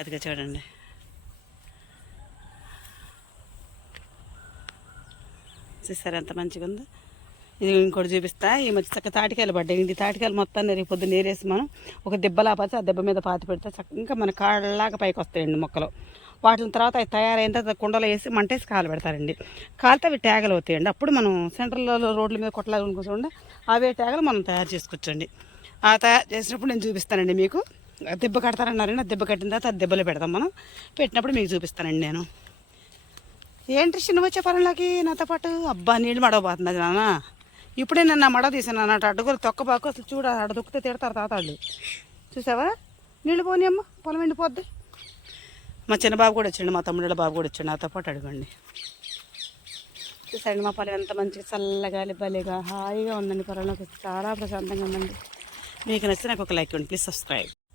అదిగా చూడండి. చూసారా ఎంత మంచిగా ఉందో ఇది ఇంకోటి చూపిస్తా. ఈ మధ్య చక్క తాటికాయలు పడ్డాయి. ఇది తాటికాయలు మొత్తాన్ని రేపు పొద్దున్న నేరేసి మనం ఒక దెబ్బలా పచ్చి ఆ దెబ్బ మీద పాతి పెడితే చక్క ఇంకా మన కాళ్ళలాగా పైకి వస్తాయండి మొక్కలు. వాటిని తర్వాత అవి తయారైన తర్వాత కుండలో వేసి మంటేసి కాలు పెడతారండి. కాలితే అవి ట్యాగలు అవుతాయండి. అప్పుడు మనం సెంట్రల్లో రోడ్ల మీద కొట్టలాగా కూర్చోండి అవే ట్యాగలు మనం తయారు చేసుకోవచ్చండి ఆ తయారు చేసినప్పుడు నేను చూపిస్తానండి మీకు. దెబ్బ కడతారన్నారండి నా దెబ్బ కట్టిన తర్వాత అది దెబ్బలో పెడతాం మనం. పెట్టినప్పుడు మీకు చూపిస్తానండి నేను. ఏంటి చిన్న వచ్చే పొలంలోకి నాతో పాటు అబ్బా నీళ్ళు మడవబోతున్నది నాన్న. ఇప్పుడే నేను నా మడవ తీసాను అన్నట్టు అడ్డుకొని తొక్కబాకు అసలు చూడ అడ దొక్కితే తిడతారు తాతాళ్ళు. చూసావా? నీళ్ళు పోనీ అమ్మ పొలం ఎండిపోద్ది. మా చిన్న బాబు కూడా వచ్చాడు మా తమ్ముడు బాబు కూడా వచ్చాడు నాతో పాటు అడగండి. చూసారండి మా పొలం ఎంత మంచిగా చల్లగాలి భలేగా హాయిగా ఉందండి. పొలంలోకి చాలా ప్రశాంతంగా ఉందండి. మీకు నచ్చితే నాకు ఒక లైక్ ఇవ్వండి ప్లీజ్ సబ్స్క్రైబ్.